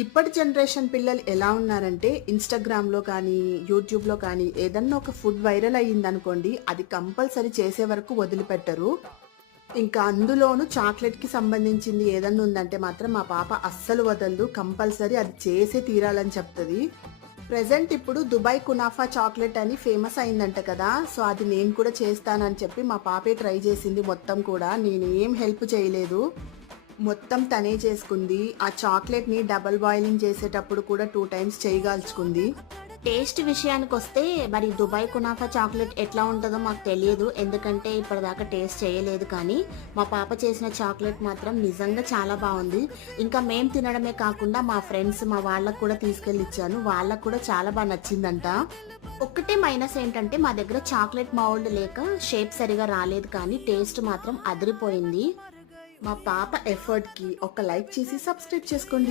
ఇప్పటి జనరేషన్ పిల్లలు ఎలా ఉన్నారంటే ఇన్‌స్టాగ్రామ్‌లో కానీ, యూట్యూబ్‌లో కానీ ఏదన్నా ఒక ఫుడ్ వైరల్ అయ్యిందనుకోండి, అది కంపల్సరీ చేసే వరకు వదిలిపెట్టరు. ఇంకా అందులోనూ చాక్లెట్‌కి సంబంధించింది ఏదన్నా ఉందంటే మాత్రం మా పాప అస్సలు వదలదు. కంపల్సరీ అది చేసే తీరాలని చెప్తది. ప్రెజెంట్ ఇప్పుడు దుబాయ్ కునాఫా చాక్లెట్ అని ఫేమస్ అయిందంట కదా! సో, అది నేను కూడా చేస్తానని చెప్పి మా పాపే ట్రై చేసింది మొత్తం కూడా. నేనేం హెల్ప్ చేయలేదు. మొత్తం తనే చేసుకుంది. ఆ చాక్లెట్‌ని డబుల్ బాయిలింగ్ చేసేటప్పుడు కూడా 2 టైమ్స్ చెయ్యి గాల్చుకుంది. టేస్ట్ విషయానికొస్తే మరి దుబాయ్ కునాఫా చాక్లెట్ ఎట్లా ఉంటదో మాకు తెలియదు. ఎందుకంటే ఇప్పటిదాకా టేస్ట్ చేయలేదు కానీ, మా పాప చేసిన చాక్లెట్ మాత్రం నిజంగా చాలా బావుంది. ఇంకా మేము తినడమే కాకుండా మా ఫ్రెండ్స్ మా వాళ్ళకి కూడా తీసుకెళ్ళిచ్చాను. వాళ్ళకి కూడా చాలా నచ్చిందంట. ఒక్కటే మైనస్ ఏంటంటే మా దగ్గర చాక్లెట్ మౌల్డ్ లేక షేప్ సరిగా రాలేదు కానీ టేస్ట్ మాత్రం అదిరిపోయింది. మా పాప ఎఫర్ట్‌కి ఒక లైక్ చేసి సబ్స్క్రైబ్ చేసుకోండి.